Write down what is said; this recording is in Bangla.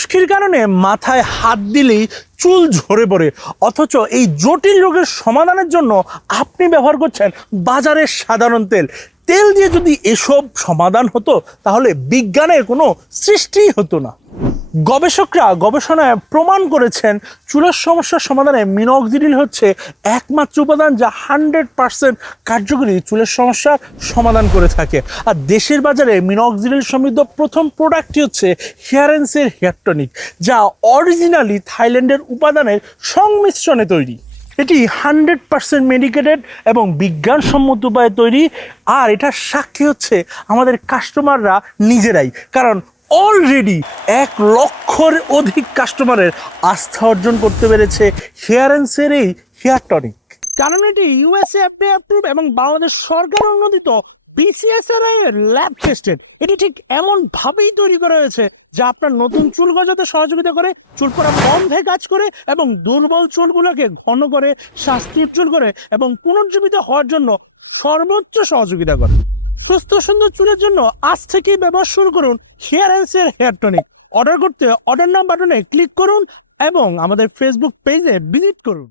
খুশকির কারণে মাথায় হাত দিলেই চুল ঝরে পড়ে, অথচ এই জটিল রোগের সমাধানের জন্য আপনি ব্যবহার করছেন বাজারের সাধারণ তেল। তেল দিয়ে যদি এসব সমাধান হতো তাহলে বিজ্ঞানের কোনো সৃষ্টিই হতো না। গবেষকরা গবেষণায় প্রমাণ করেছেন চুলের সমস্যার সমাধানে মিনক্সিডিল হচ্ছে একমাত্র উপাদান যা 100% কার্যকরী চুলের সমস্যার সমাধান করে থাকে। আর দেশের বাজারে মিনক্সিডিল সমৃদ্ধ প্রথম প্রোডাক্টটি হচ্ছে হেয়ারেন্সের হেয়ার টনিক, যা অরিজিনালি থাইল্যান্ডের উপাদানের সংমিশ্রণে তৈরি। এটি 100% মেডিকেটেড এবং বিজ্ঞানসম্মত উপায়ে তৈরি, আর এটার সাক্ষী হচ্ছে আমাদের কাস্টমাররা নিজেরাই, কারণ অলরেডি 1 লক্ষর অধিক কাস্টমারের আস্থা অর্জন করতে পেরেছে হেয়ারেন্সের এই হেয়ার টনিক। কারণ এটি ইউএসএ অ্যাপ্রুভ এবং বাংলাদেশ সরকার অনুমোদিত BCSRI এর ল্যাব টেস্টেড। এটি ঠিক এমন ভাবেই তৈরি করা হয়েছে যা আপনার নতুন চুল গজাতে সহযোগিতা করে, চুল পড়া বন্ধে কাজ করে এবং দুর্বল চুলগুলোকে ঘন করে, স্বাস্থ্য উজ্জ্বল করে এবং পুনর্জীবিত হওয়ার জন্য সর্বোচ্চ সহযোগিতা করে। সুস্থ সুন্দর চুলের জন্য আজ থেকেই ব্যবহার শুরু করুন হেয়ারেন্সের হেয়ার টনিক। অর্ডার করতে অর্ডার নাও বাটনে ক্লিক করুন এবং আমাদের ফেসবুক পেজে ভিজিট করুন।